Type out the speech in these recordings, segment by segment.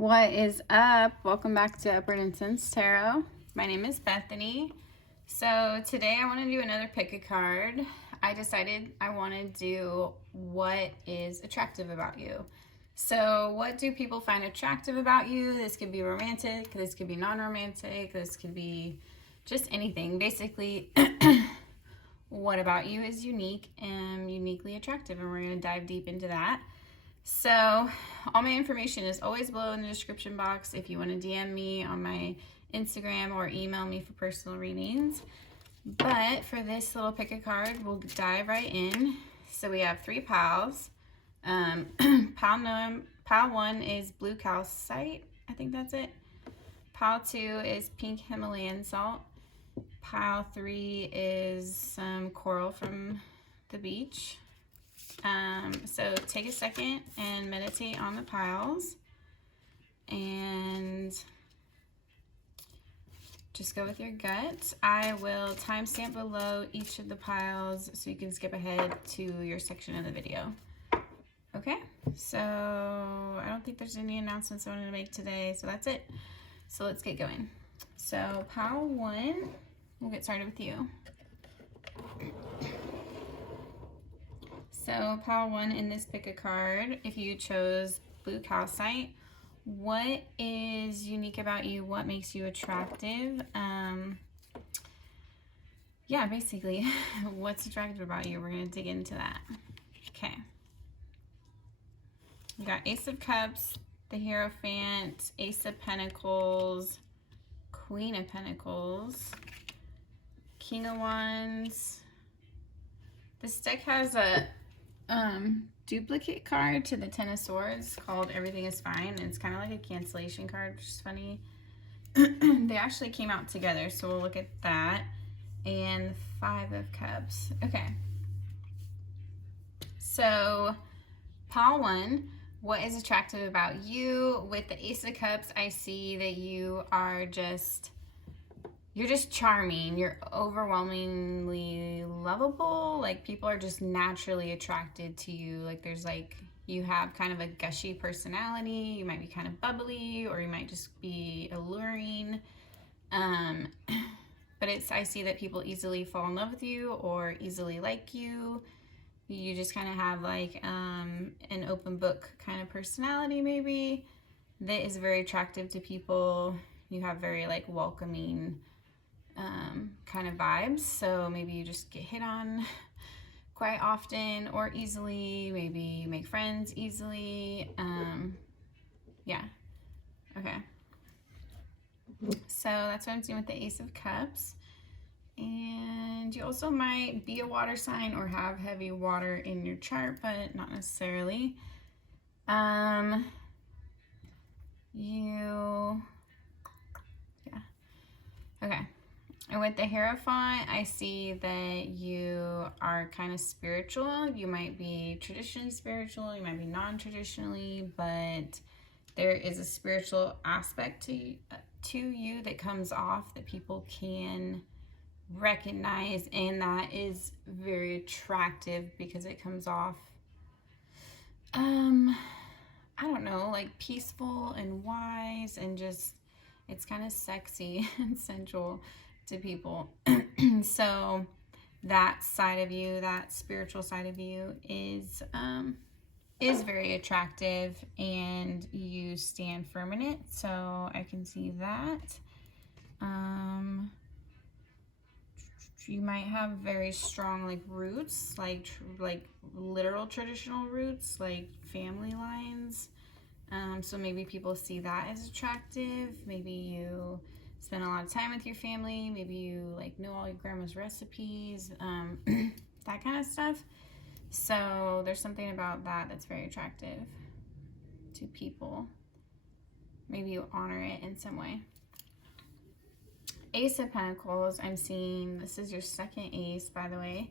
What is up? Welcome back to Upward Incense Tarot. My name is Bethany. So today I want to do another pick a card. I decided I want to do what is attractive about you. So what do people find attractive about you? This could be romantic, this could be non-romantic, this could be just anything. Basically, what about you is unique and uniquely attractive, and we're going to dive deep into that. So all my information is always below in the description box if you want to DM me on my Instagram or email me for personal readings. But for this little pick a card, we'll dive right in. So we have 3 piles. Pile 1 is blue calcite. I think that's it. Pile 2 is pink Himalayan salt. Pile 3 is some coral from the beach. So take a second and meditate on the piles and just go with your gut. I will timestamp below each of the piles so you can skip ahead to your section of the video. Okay, so I don't think there's any announcements I wanted to make today, so that's it. So let's get going. So pile 1, we'll get started with you. So pile 1 in this pick a card, if you chose blue calcite, what is unique about you? What makes you attractive? Yeah, basically, what's attractive about you? We're going to dig into that. Okay. We got Ace of Cups, the Hierophant, Ace of Pentacles, Queen of Pentacles, King of Wands. This deck has a duplicate card to the Ten of Swords called Everything is Fine, and it's kind of like a cancellation card, which is funny. They actually came out together, so we'll look at that. And 5 of Cups. Okay. So, pile 1, what is attractive about you? With the Ace of Cups, I see that you are you're just charming. You're overwhelmingly lovable. Like, people are just naturally attracted to you. Like, you have kind of a gushy personality. You might be kind of bubbly, or you might just be alluring. But I see that people easily fall in love with you or easily like you. You just kind of have like an open book kind of personality, maybe, that is very attractive to people. You have very like welcoming kind of vibes, so maybe you just get hit on quite often or easily. Maybe you make friends easily. Yeah. Okay. So that's what I'm seeing with the Ace of Cups. And you also might be a water sign or have heavy water in your chart, but not necessarily. Okay. And with the Hierophant, I see that you are kind of spiritual. You might be traditionally spiritual, you might be non-traditionally, but there is a spiritual aspect to you that comes off that people can recognize, and that is very attractive because it comes off, I don't know, like peaceful and wise, and just, it's kind of sexy and sensual to people. So that side of you, that spiritual side of you is very attractive, and you stand firm in it. So I can see that. You might have very strong like roots, like literal traditional roots, like family lines. So maybe people see that as attractive. Maybe you spend a lot of time with your family. Maybe you like know all your grandma's recipes, that kind of stuff. So there's something about that that's very attractive to people. Maybe you honor it in some way. Ace of Pentacles, I'm seeing this is your second ace, by the way.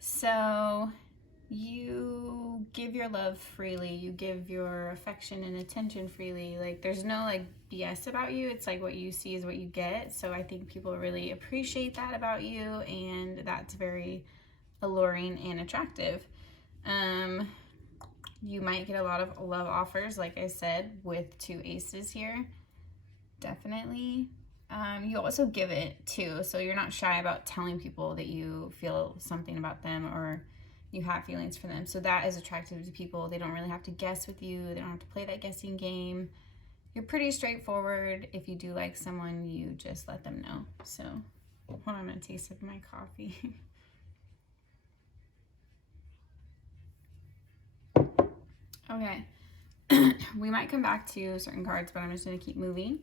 So you give your love freely, you give your affection and attention freely. Like, there's no like BS about you. It's like what you see is what you get. So I think people really appreciate that about you, and that's very alluring and attractive. You might get a lot of love offers, like I said, with 2 aces here. Definitely. You also give it too, so you're not shy about telling people that you feel something about them or you have feelings for them. So that is attractive to people. They don't really have to guess with you. They don't have to play that guessing game. You're pretty straightforward. If you do like someone, you just let them know. So hold on, I'm gonna taste of my coffee. Okay. We might come back to certain cards, but I'm just gonna keep moving.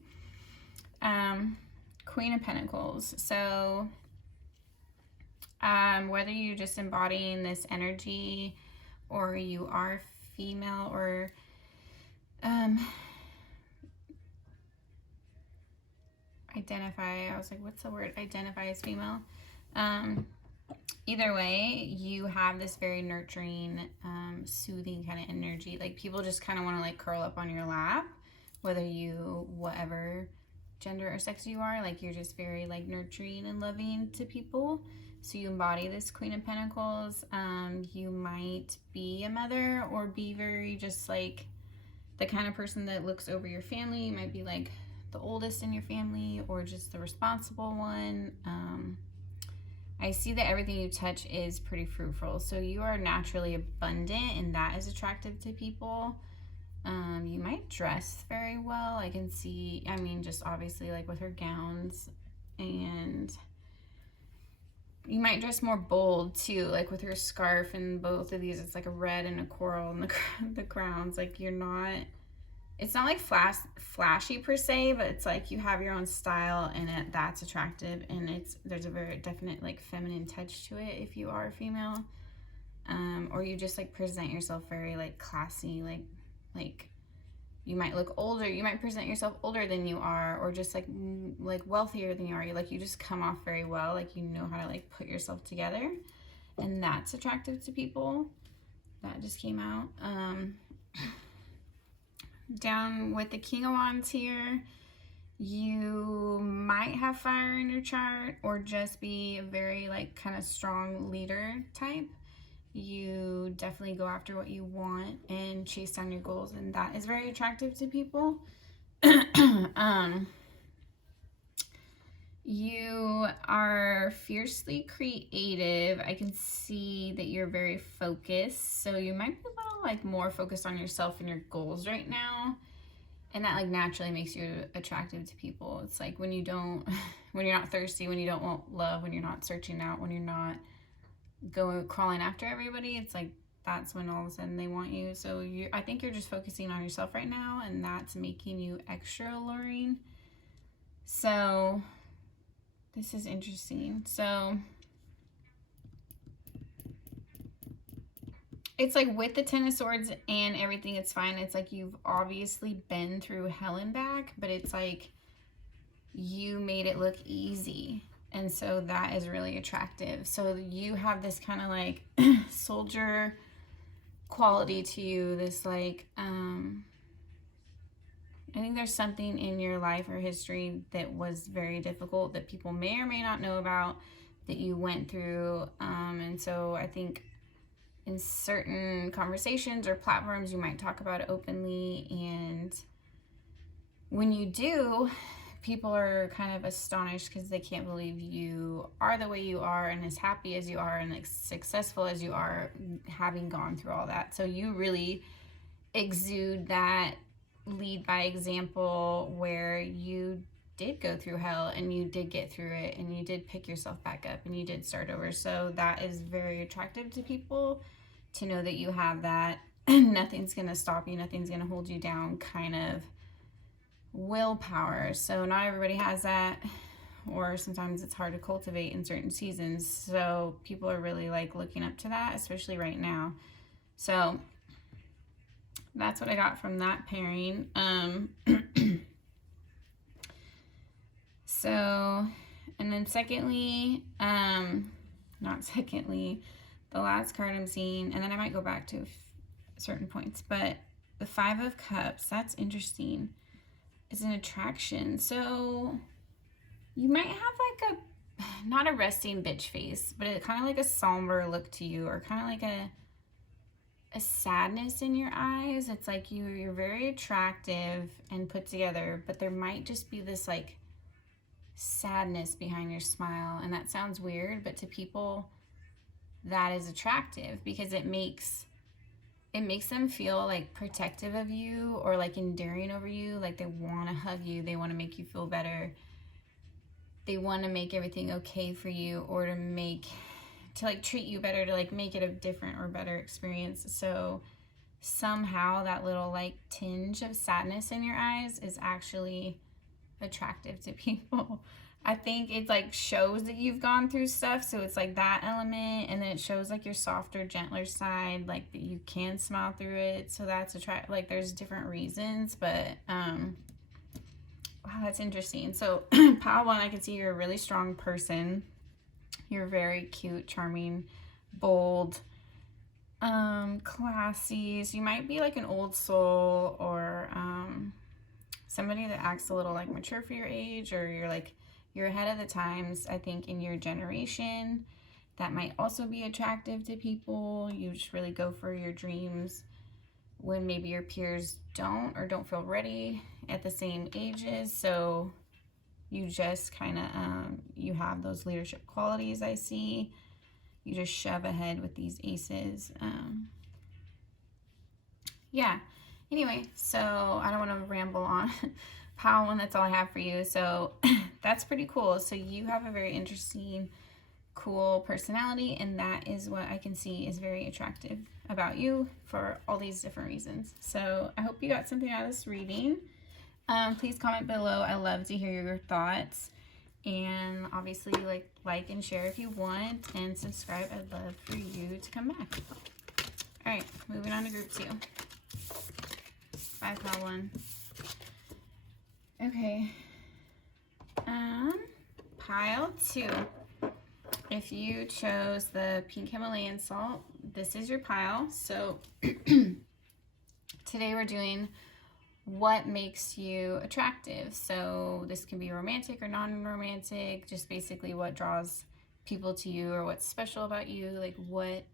Queen of Pentacles. So whether you're just embodying this energy or you are female or identify, I was like, what's the word? Identify as female. Either way, you have this very nurturing, soothing kind of energy. Like people just kind of want to like curl up on your lap, whether you, whatever gender or sex you are, like you're just very like nurturing and loving to people. So you embody this Queen of Pentacles. You might be a mother or be very just like the kind of person that looks over your family. You might be like the oldest in your family or just the responsible one. I see that everything you touch is pretty fruitful. So you are naturally abundant and that is attractive to people. You might dress very well. I can see, I mean, just obviously like with her gowns, and you might dress more bold too, like with her scarf and both of these, it's like a red and a coral and the crowns. Like you're not, it's not like flashy per se, but it's like you have your own style and that's attractive, and there's a very definite like feminine touch to it if you are a female. Or you just like present yourself very like classy, like you might look older, you might present yourself older than you are, or just like wealthier than you are. You just come off very well, like you know how to like put yourself together, and that's attractive to people. That just came out. Down with the King of Wands here, you might have fire in your chart or just be a very like kind of strong leader type. You definitely go after what you want and chase down your goals, and that is very attractive to people. You are fiercely creative. I can see that you're very focused, so you might be a little like more focused on yourself and your goals right now, and that like naturally makes you attractive to people. It's like when you're not thirsty, when you don't want love, when you're not searching out, when you're not crawling after everybody, it's like that's when all of a sudden they want you. So I think you're just focusing on yourself right now, and that's making you extra alluring. So this is interesting. So it's like with the Ten of Swords and everything, it's fine. It's like you've obviously been through hell and back, but it's like you made it look easy. And so that is really attractive. So you have this kind of like soldier quality to you. This like, I think there's something in your life or history that was very difficult that people may or may not know about that you went through. And so I think in certain conversations or platforms, you might talk about it openly. And when you do, people are kind of astonished because they can't believe you are the way you are and as happy as you are and as successful as you are, having gone through all that. So you really exude that lead by example where you did go through hell and you did get through it and you did pick yourself back up and you did start over. So that is very attractive to people, to know that you have that nothing's going to stop you, nothing's going to hold you down kind of willpower. So not everybody has that, or sometimes it's hard to cultivate in certain seasons. So people are really like looking up to that, especially right now. So that's what I got from that pairing. So, and then secondly, not secondly, the last card I'm seeing, and then I might go back to certain points, but the Five of Cups, that's interesting. Is an attraction. So you might have like not a resting bitch face, but it kind of like a somber look to you, or kind of like a sadness in your eyes. It's like you're very attractive and put together, but there might just be this like sadness behind your smile. And that sounds weird, but to people that is attractive because it makes them feel like protective of you or like endearing over you. Like they want to hug you. They want to make you feel better. They want to make everything okay for you, or to like treat you better, to like make it a different or better experience. So somehow that little like tinge of sadness in your eyes is actually attractive to people. I think it like shows that you've gone through stuff, so it's like that element, and then it shows like your softer, gentler side, like that you can smile through it. So that's attract. Like there's different reasons, but wow, that's interesting. So pile 1, I can see you're a really strong person. You're very cute, charming, bold, classy. So you might be like an old soul, or somebody that acts a little like mature for your age, or you're ahead of the times, I think, in your generation. That might also be attractive to people. You just really go for your dreams when maybe your peers don't, or don't feel ready at the same ages. So you just kind of, you have those leadership qualities, I see. You just shove ahead with these aces. Yeah. Anyway, so I don't want to ramble on. Pile 1, that's all I have for you. So that's pretty cool. So you have a very interesting, cool personality, and that is what I can see is very attractive about you for all these different reasons. So I hope you got something out of this reading. Please comment below. I love to hear your thoughts, and obviously like and share if you want, and subscribe. I'd love for you to come back. All right, moving on to group 2. 5 pile 1. Okay. Pile 2. If you chose the pink Himalayan salt, this is your pile. So today we're doing what makes you attractive. So this can be romantic or non-romantic, just basically what draws people to you, or what's special about you, like what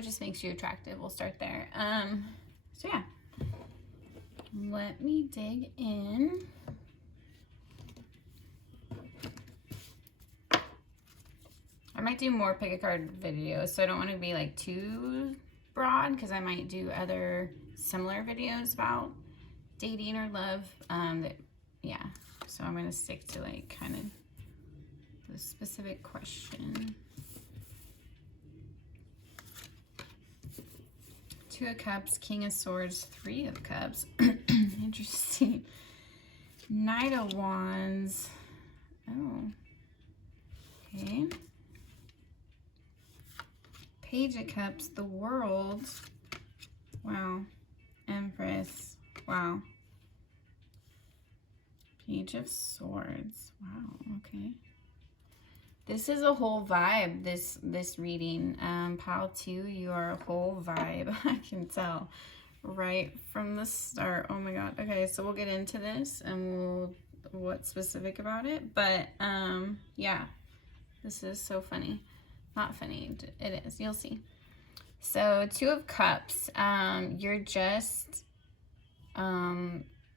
just makes you attractive. We'll start there. So yeah, let me dig in. I might do more pick a card videos, so I don't want to be like too broad, because I might do other similar videos about dating or love. Yeah, so I'm going to stick to like kind of the specific question. 2 of Cups, King of Swords, 3 of Cups. Interesting. Knight of Wands. Oh. Okay. Page of Cups, the World. Wow. Empress. Wow. Page of Swords. Wow. Okay. This is a whole vibe, this reading. Pile 2, you are a whole vibe. I can tell right from the start. Oh my god. Okay, so we'll get into this and what's specific about it. But yeah, this is so funny. Not funny. It is. You'll see. So 2 of Cups. You're just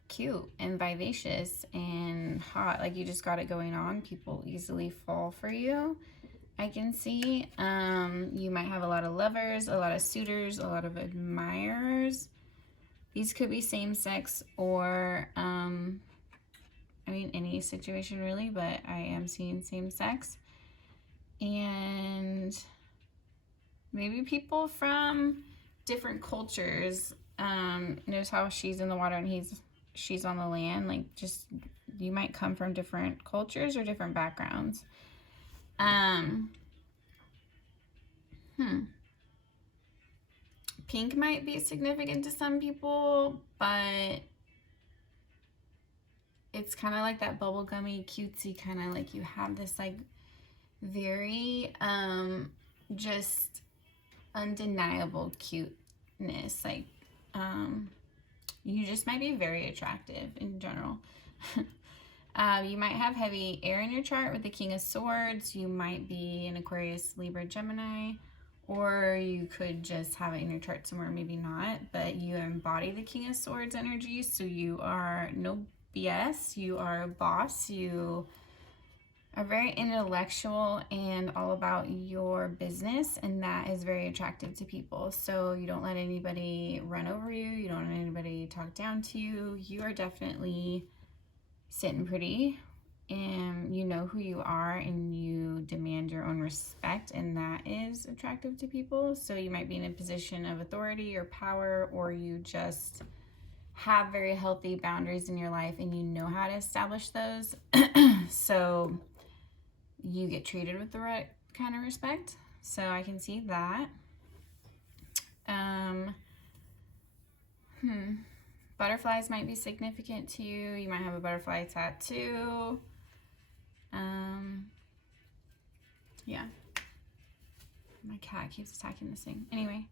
cute and vivacious and hot. Like you just got it going on. People easily fall for you, I can see. You might have a lot of lovers, a lot of suitors, a lot of admirers. These could be same-sex or I mean any situation really, but I am seeing same-sex. And maybe people from different cultures. Notice how she's in the water and she's on the land. Like, just, you might come from different cultures or different backgrounds. Pink might be significant to some people, but it's kind of like that bubblegummy, cutesy kind of, like you have this like very just undeniable cuteness. Like you just might be very attractive in general. You might have heavy air in your chart with the King of Swords. You might be an Aquarius, Libra, Gemini, or you could just have it in your chart somewhere, maybe not, but you embody the King of Swords energy. So you are no BS, you are a boss, you are very intellectual and all about your business, and that is very attractive to people. So you don't let anybody run over you, you don't let anybody talk down to you. You are definitely sitting pretty, and you know who you are, and you demand your own respect, and that is attractive to people. So you might be in a position of authority or power, or you just have very healthy boundaries in your life and you know how to establish those. So you get treated with the right kind of respect. So I can see that. Butterflies might be significant to you. You might have a butterfly tattoo. Yeah. My cat keeps attacking this thing. Anyway.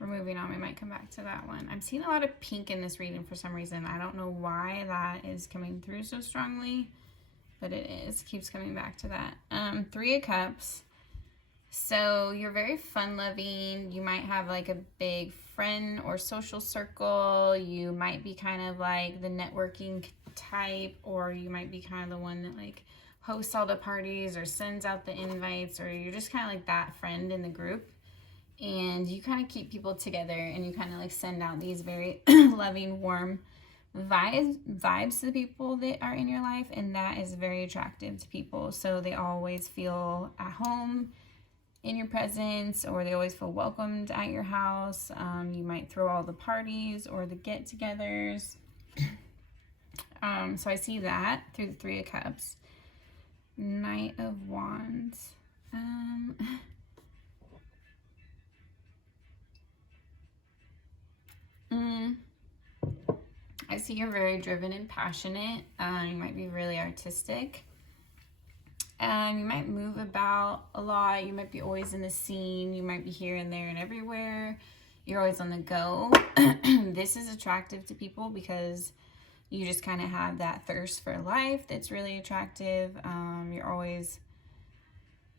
We're moving on. We might come back to that one. I'm seeing a lot of pink in this reading for some reason. I don't know why that is coming through so strongly, but it is. Keeps coming back to that. 3 of Cups. So you're very fun-loving. You might have like a big friend or social circle. You might be kind of like the networking type, or you might be kind of the one that like hosts all the parties or sends out the invites, or you're just kind of like that friend in the group. And you kind of keep people together, and you kind of like send out these very loving, warm vibes to the people that are in your life, and that is very attractive to people. So they always feel at home in your presence, or they always feel welcomed at your house. You might throw all the parties or the get-togethers. So I see that through the 3 of Cups. Knight of Wands. I see you're very driven and passionate. You might be really artistic. You might move about a lot. You might be always in the scene. You might be here and there and everywhere. You're always on the go. This is attractive to people because you just kind of have that thirst for life that's really attractive. You're always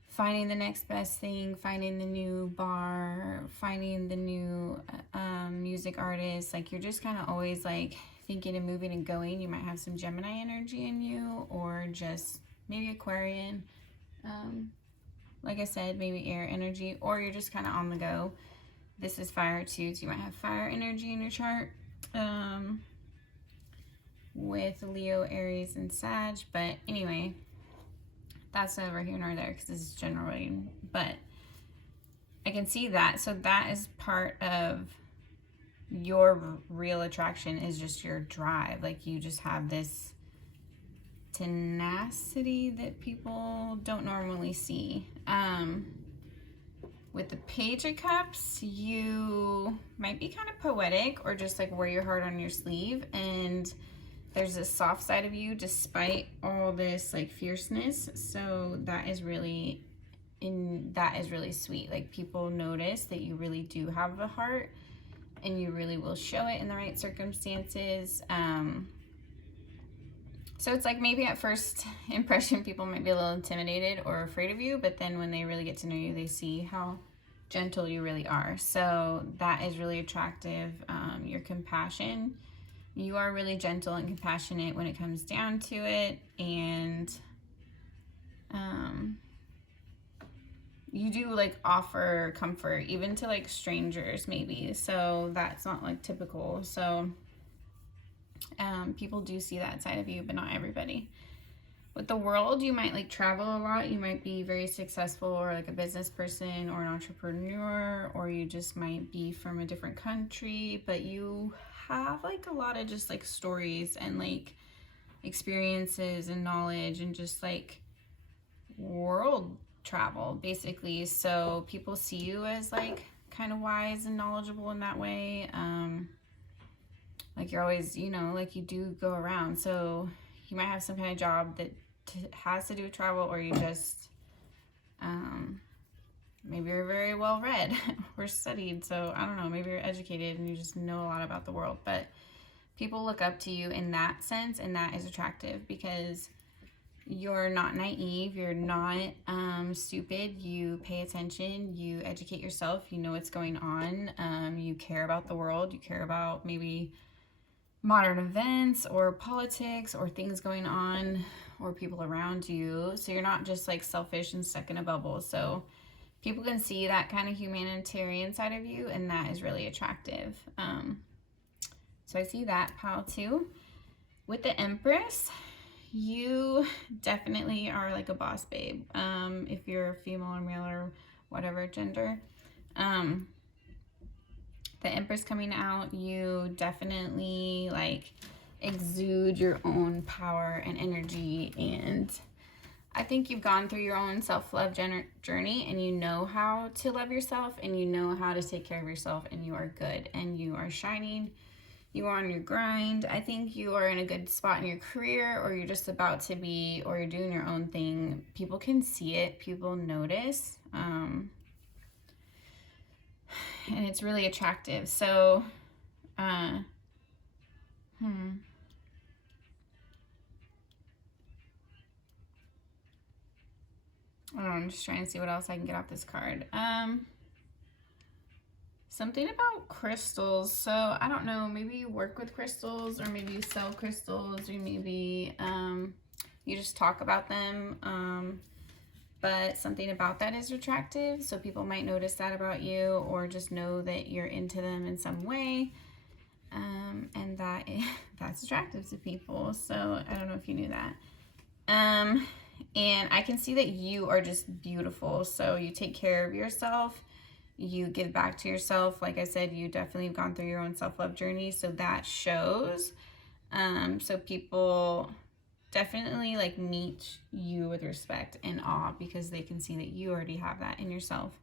finding the next best thing, finding the new bar, finding the new music artist. Like, you're just kind of always like thinking and moving and going. You might have some Gemini energy in you, or just maybe Aquarian. Like I said, maybe air energy, or you're just kind of on the go. This is fire too, so you might have fire energy in your chart. With Leo, Aries, and Sag. But anyway, that's neither here nor there because this is general reading. But I can see that. So that is part of your real attraction, is just your drive. Like, you just have this tenacity that people don't normally see. With the Page of Cups, you might be kind of poetic, or just like wear your heart on your sleeve, and there's a soft side of you despite all this like fierceness. So that is really sweet. Like, people notice that you really do have a heart, and you really will show it in the right circumstances. So it's like, maybe at first impression people might be a little intimidated or afraid of you, but then when they really get to know you, they see how gentle you really are. So that is really attractive. Your compassion. You are really gentle and compassionate when it comes down to it, and you do like offer comfort even to like strangers maybe. So that's not like typical. So people do see that side of you, but not everybody. With the World, you might like travel a lot. You might be very successful, or like a business person or an entrepreneur, or you just might be from a different country, but you have like a lot of just like stories and like experiences and knowledge and just like world travel basically. So people see you as like kind of wise and knowledgeable in that way. Like, you're always, you know, like, you do go around. So you might have some kind of job that has to do with travel, or you just maybe you're very well read or studied. So I don't know, maybe you're educated and you just know a lot about the world. But people look up to you in that sense, and that is attractive because You're not naive. You're not stupid. You pay attention. You educate yourself. You know what's going on. You care about the world. You care about maybe modern events or politics or things going on or people around you. So you're not just like selfish and stuck in a bubble. So people can see that kind of humanitarian side of you, and that is really attractive. So I see that pile too. With the Empress, you definitely are like a boss babe. If you're female or male or whatever gender. The Empress coming out, you definitely like exude your own power and energy, and I think you've gone through your own self-love journey, and you know how to love yourself, and you know how to take care of yourself, and you are good, and you are shining. You are on your grind. I think you are in a good spot in your career, or you're just about to be, or you're doing your own thing. People can see it. People notice. And it's really attractive. So, I don't know, I'm just trying to see what else I can get off this card. Something about crystals. So I don't know, maybe you work with crystals, or maybe you sell crystals, or maybe you just talk about them. But something about that is attractive. So people might notice that about you, or just know that you're into them in some way. And that's attractive to people. So I don't know if you knew that. And I can see that you are just beautiful. So you take care of yourself. You give back to yourself. Like I said, you definitely have gone through your own self-love journey. So that shows. So people definitely like meet you with respect and awe, because they can see that you already have that in yourself.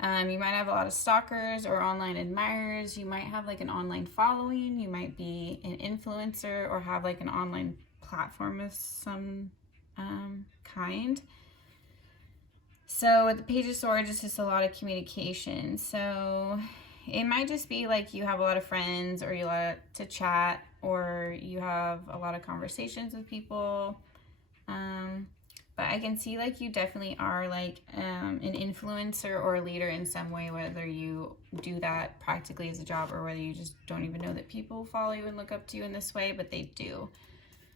You might have a lot of stalkers or online admirers. You might have like an online following. You might be an influencer or have like an online platform of some kind. So with the Page of Swords, it's just a lot of communication. So it might just be like you have a lot of friends, or you like to chat, or you have a lot of conversations with people. But I can see like you definitely are like an influencer or a leader in some way, whether you do that practically as a job, or whether you just don't even know that people follow you and look up to you in this way, but they do.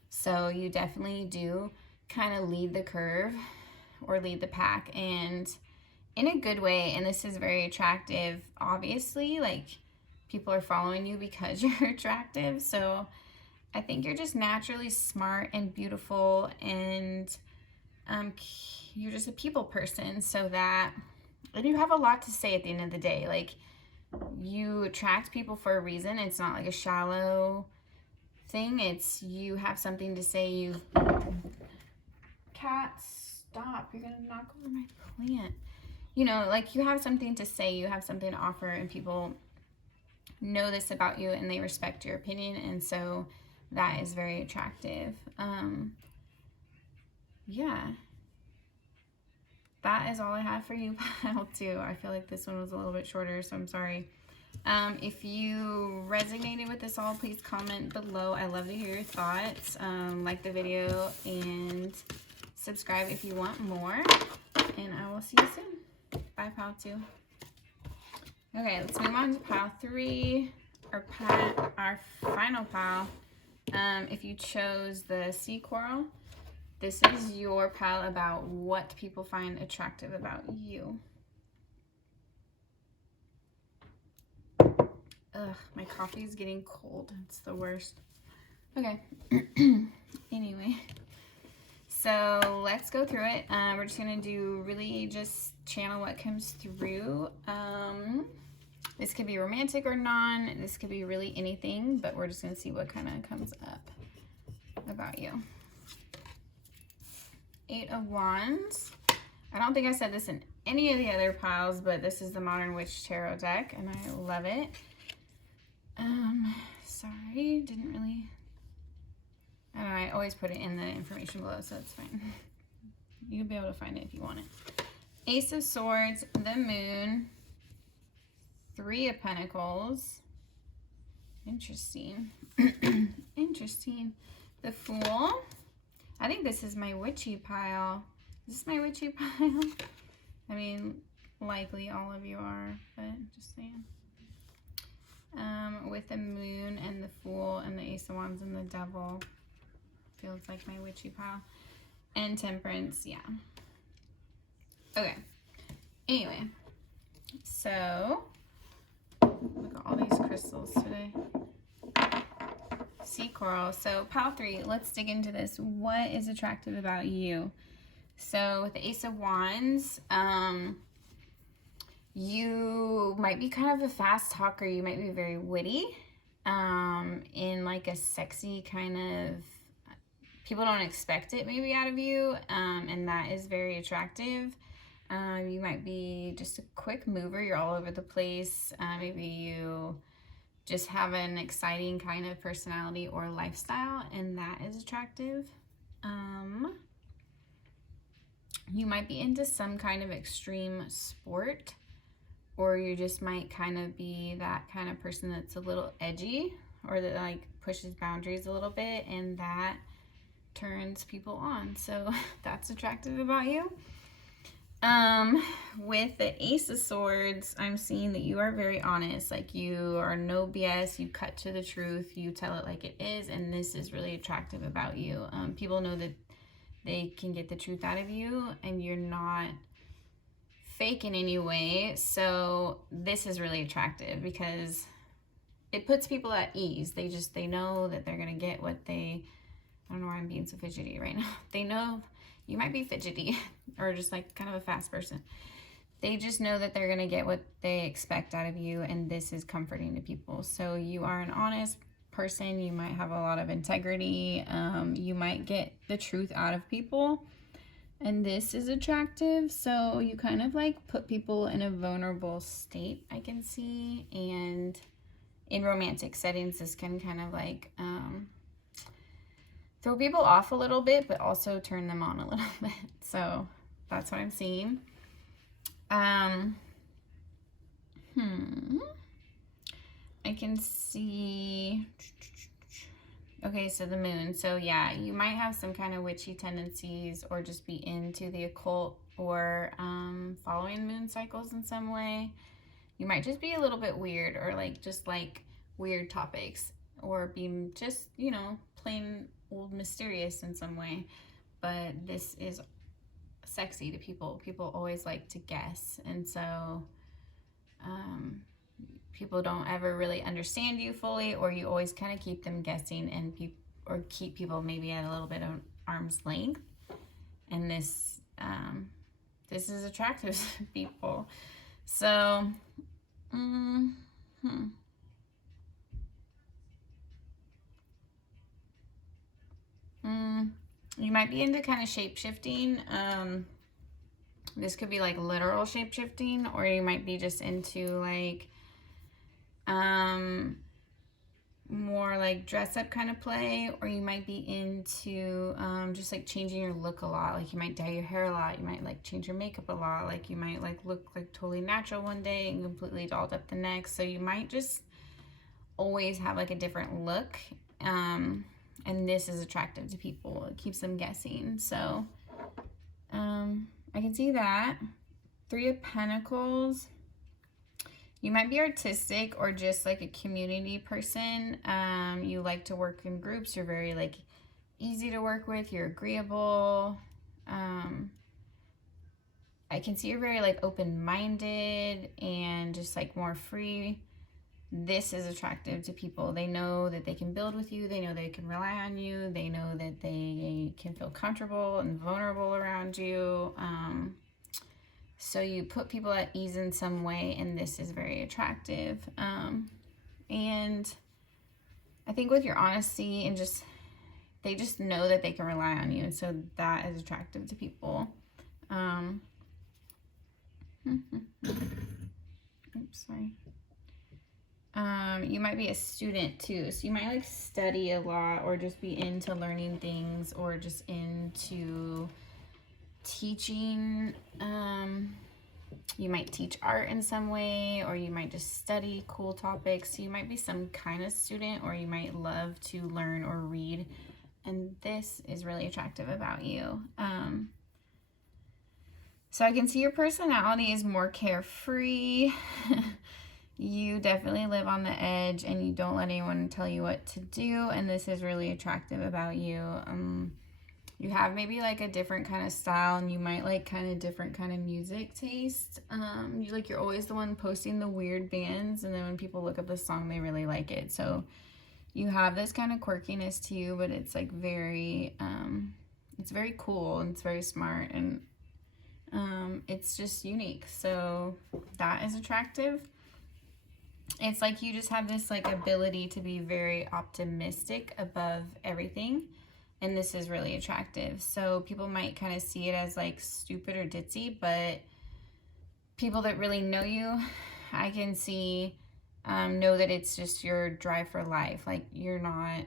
So you definitely do kind of lead the curve, or lead the pack, and in a good way. And this is very attractive. Obviously, like, people are following you because you're attractive. So I think you're just naturally smart and beautiful, and you're just a people person. So that, and you have a lot to say at the end of the day. Like, you attract people for a reason. It's not like a shallow thing. It's, you have something to say. You, cats, stop, you're gonna knock over my plant. You know, like, you have something to say, you have something to offer, and people know this about you, and they respect your opinion, and so that is very attractive. Yeah, that is all I have for you, pile 2. I feel like this one was a little bit shorter, so I'm sorry. If you resonated with this all, please comment below. I love to hear your thoughts. Like the video and subscribe if you want more, and I will see you soon. Bye, pile 2. Okay, let's move on to pile 3, our final pile. If you chose the sea coral, this is your pile about what people find attractive about you. Ugh, my coffee is getting cold. It's the worst. Okay. Anyway, so let's go through it. We're just gonna do really just channel what comes through. This could be romantic or non. This could be really anything, but we're just gonna see what kind of comes up about you. 8 of Wands. I don't think I said this in any of the other piles, but this is the Modern Witch Tarot deck, and I love it. Sorry, didn't really, I don't know, I always put it in the information below, so it's fine. You'll be able to find it if you want it. Ace of Swords, the Moon, 3 of Pentacles. Interesting. Interesting. The Fool. I think this is my witchy pile. Is this my witchy pile? I mean, likely all of you are, but just saying. With the moon and the fool and the ace of wands and the devil. Feels like my witchy pile. And temperance, yeah. Okay. Anyway. So, look at all these crystals today. Sea coral. So, pile 3, let's dig into this. What is attractive about you? So, with the ace of wands, you might be kind of a fast talker. You might be very witty, in like a sexy kind of, people don't expect it maybe out of you, and that is very attractive. You might be just a quick mover. You're all over the place. Maybe you just have an exciting kind of personality or lifestyle, and that is attractive. You might be into some kind of extreme sport, or you just might kind of be that kind of person that's a little edgy, or that like pushes boundaries a little bit, and that turns people on. So that's attractive about you. With the ace of swords, I'm seeing that you are very honest. Like, you are no BS. You cut to the truth. You tell it like it is, and this is really attractive about you. People know that they can get the truth out of you, and you're not fake in any way. So this is really attractive because it puts people at ease. They know that they're gonna get what they, I don't know why I'm being so fidgety right now. They know you might be fidgety or just like kind of a fast person. They just know that they're gonna get what they expect out of you, and this is comforting to people. So you are an honest person. You might have a lot of integrity. You might get the truth out of people, and this is attractive. So you kind of like put people in a vulnerable state, I can see, and in romantic settings, this can kind of like throw people off a little bit, but also turn them on a little bit. So that's what I'm seeing. I can see, okay, so the moon. So yeah, you might have some kind of witchy tendencies, or just be into the occult, or following moon cycles in some way. You might just be a little bit weird, or like just like weird topics, or be just, you know, plain old mysterious in some way. But this is sexy to people. People always like to guess, and so people don't ever really understand you fully, or you always kind of keep them guessing, and or keep people maybe at a little bit of arm's length. And this this is attractive to people. So you might be into kind of shape-shifting. This could be like literal shape-shifting, or you might be just into like more like dress-up kind of play, or you might be into just like changing your look a lot. Like, you might dye your hair a lot. You might like change your makeup a lot. Like, you might like look like totally natural one day and completely dolled up the next. So you might just always have like a different look. And this is attractive to people. It keeps them guessing. So I can see that. 3 of Pentacles. You might be artistic, or just like a community person. You like to work in groups. You're very like easy to work with. You're agreeable. I can see you're very like open-minded and just like more free. This is attractive to people. They know that they can build with you. They know they can rely on you. They know that they can feel comfortable and vulnerable around you. So you put people at ease in some way, and this is very attractive. And I think with your honesty and just, they just know that they can rely on you. So that is attractive to people. Oops, sorry. You might be a student too. So you might like study a lot, or just be into learning things, or just into teaching. You might teach art in some way, or you might just study cool topics. So you might be some kind of student, or you might love to learn or read and this is really attractive about you. So I can see your personality is more carefree. You definitely live on the edge and you don't let anyone tell you what to do, and this is really attractive about you. You have maybe like a different kind of style, and you might like kind of different kind of music taste. You're always the one posting the weird bands, and then when people look up the song, they really like it. So you have this kind of quirkiness to you, but it's like very, it's very cool and it's very smart, and it's just unique. So that is attractive. It's like you just have this like ability to be very optimistic above everything. And this is really attractive. So people might kind of see it as like stupid or ditzy, but people that really know you, I can see, know that it's just your drive for life. Like you're not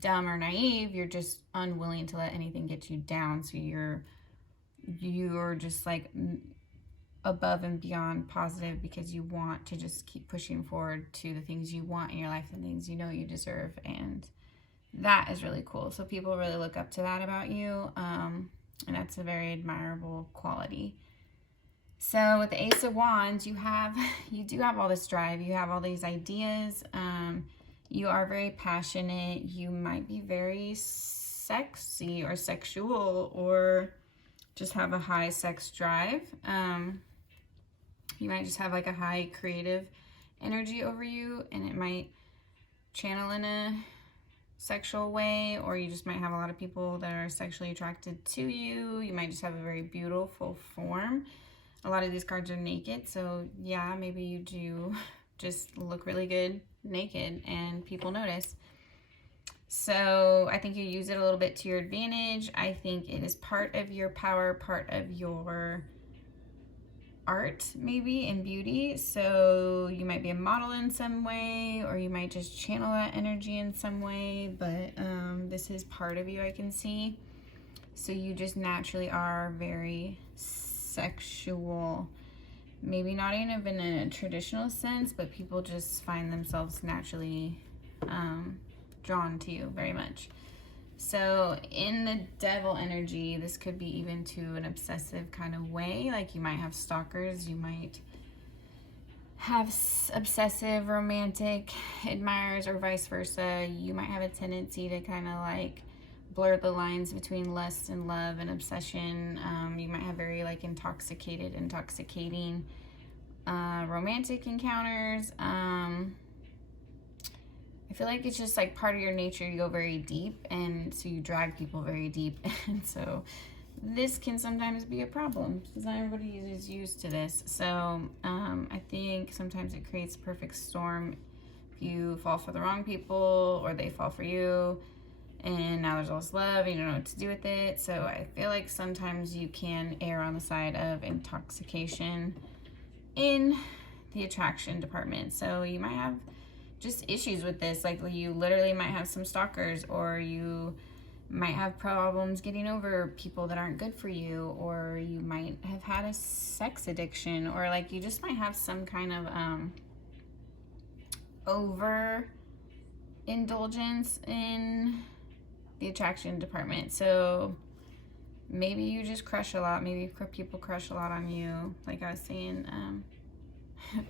dumb or naive, you're just unwilling to let anything get you down. So you're just like above and beyond positive because you want to just keep pushing forward to the things you want in your life and things you know you deserve. And that is really cool. So people really look up to that about you, and that's a very admirable quality. So with the Ace of Wands, you do have all this drive. You have all these ideas. You are very passionate. You might be very sexy or sexual, or just have a high sex drive. You might just have like a high creative energy over you, and it might channel in a sexual way, or you just might have a lot of people that are sexually attracted to you. You might just have a very beautiful form. A lot of these cards are naked, so yeah, maybe you do just look really good naked and people notice. So I think you use it a little bit to your advantage. I think it is part of your power, part of your art maybe, and beauty. So you might be a model in some way, or you might just channel that energy in some way, but this is part of you, I can see. So you just naturally are very sexual, maybe not even in a traditional sense, but people just find themselves naturally drawn to you very much. So in the devil energy, this could be even to an obsessive kind of way. Like you might have stalkers, you might have obsessive romantic admirers, or vice versa. You might have a tendency to kind of like blur the lines between lust and love and obsession. You might have very like intoxicating romantic encounters. I feel like it's just like part of your nature. You go very deep, and so you drag people very deep, and so this can sometimes be a problem because not everybody is used to this. So I think sometimes it creates a perfect storm. If you fall for the wrong people, or they fall for you, and now there's all this love and you don't know what to do with it. So I feel like sometimes you can err on the side of intoxication in the attraction department. So you might have just issues with this. Like you literally might have some stalkers, or you might have problems getting over people that aren't good for you, or you might have had a sex addiction, or like you just might have some kind of over indulgence in the attraction department. So maybe you just crush a lot. Maybe people crush a lot on you, like I was saying.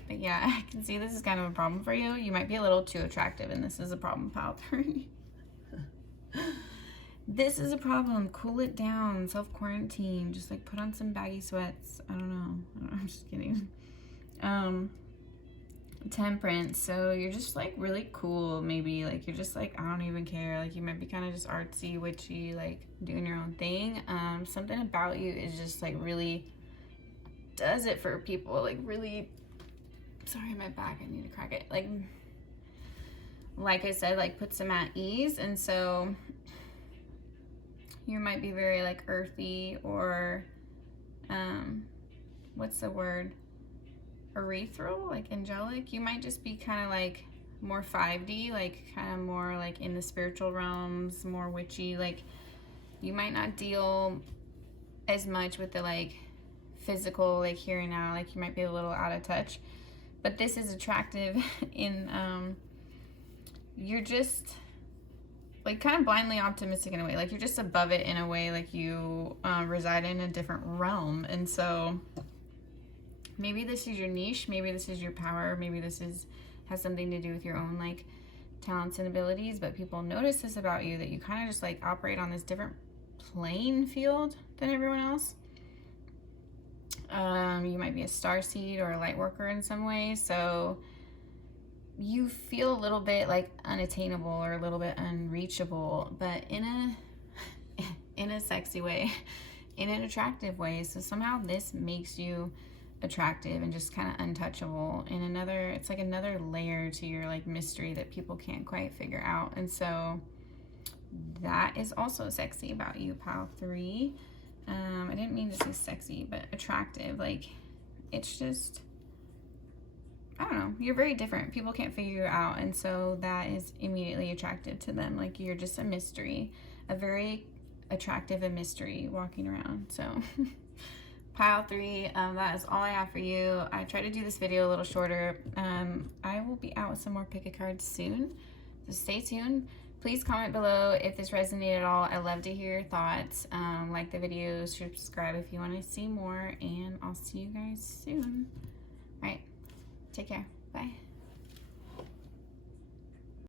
But yeah, I can see this is kind of a problem for you. You might be a little too attractive, and this is a problem, pal. This is a problem. Cool it down. Self-quarantine. Just like put on some baggy sweats. I don't know. I'm just kidding. Temperance. So you're just like really cool, maybe. Like you're just like, I don't even care. Like you might be kind of just artsy, witchy, like doing your own thing. Something about you is just like really does it for people. Like really, sorry, my back, I need to crack it. Like I said, like puts them at ease. And so you might be very like earthy, or what's the word? Ethereal, like angelic. You might just be kind of like more 5D, like kind of more like in the spiritual realms, more witchy. Like you might not deal as much with the like physical, like here and now. Like you might be a little out of touch, but this is attractive in you're just like kind of blindly optimistic in a way. Like you're just above it in a way, like you reside in a different realm. And so maybe this is your niche, maybe this is your power, maybe this has something to do with your own like talents and abilities, but people notice this about you, that you kind of just like operate on this different playing field than everyone else. You might be a starseed or a light worker in some way, so you feel a little bit like unattainable or a little bit unreachable, but in a sexy way, in an attractive way. So somehow this makes you attractive and just kind of untouchable in another, it's like another layer to your like mystery that people can't quite figure out. And so that is also sexy about you, pile 3. I didn't mean to say sexy, but attractive. Like it's just, I don't know, you're very different. People can't figure you out, and so that is immediately attractive to them. Like you're just a mystery, a very attractive a mystery walking around. So pile 3, that is all I have for you. I try to do this video a little shorter. I will be out with some more pick a cards soon, so stay tuned. Please comment below if this resonated at all. I love to hear your thoughts. Like the video, subscribe if you want to see more, and I'll see you guys soon. All right, take care. Bye.